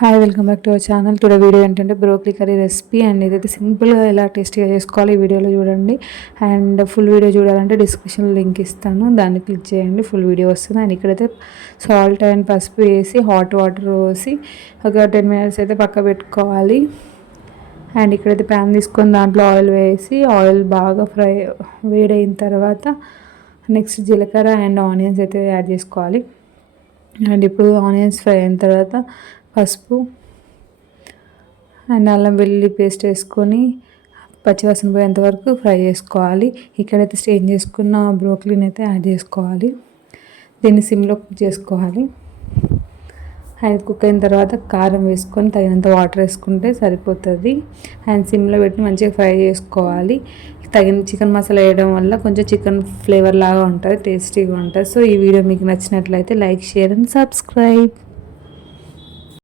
Hi welcome back to our channel. Today video ఏంటంటే broccoli curry recipe and ఇదైతే సింపుల్గా ఎలా టేస్టీగా చేసుకోవాలి ఈ వీడియోలో చూడండి. అండ్ ఫుల్ వీడియో చూడాలంటే డిస్క్రిప్షన్లో లింక్ ఇస్తాను, దాన్ని క్లిక్ చేయండి, ఫుల్ వీడియో వస్తుంది. అండ్ ఇక్కడైతే సాల్ట్ అండ్ పసుపు వేసి హాట్ వాటర్ పోసి ఒక 10 minutes అయితే పక్క పెట్టుకోవాలి. అండ్ ఇక్కడైతే ప్యాన్ తీసుకొని దాంట్లో ఆయిల్ వేసి ఆయిల్ బాగా వేడైన తర్వాత నెక్స్ట్ జీలకర్ర అండ్ ఆనియన్స్ అయితే యాడ్ చేసుకోవాలి. అండ్ ఇప్పుడు ఆనియన్స్ ఫ్రై అయిన తర్వాత పసుపు అండ్ అల్లం వెల్లుల్లి పేస్ట్ వేసుకొని పచ్చివాసన పోయేంత వరకు ఫ్రై చేసుకోవాలి. ఇక్కడైతే స్ట్రెయిన్ చేసుకున్న బ్రోకలీని అయితే యాడ్ చేసుకోవాలి. దీన్ని సిమ్లో కుక్ చేసుకోవాలి. అండ్ కుక్ అయిన తర్వాత కారం వేసుకొని తగినంత వాటర్ వేసుకుంటే సరిపోతుంది. అండ్ సిమ్లో పెట్టి మంచిగా ఫ్రై చేసుకోవాలి. తగిన చికెన్ మసాలా వేయడం వల్ల కొంచెం చికెన్ ఫ్లేవర్ లాగా ఉంటుంది, టేస్టీగా ఉంటుంది. సో ఈ వీడియో మీకు నచ్చినట్లయితే లైక్, షేర్ అండ్ సబ్స్క్రైబ్.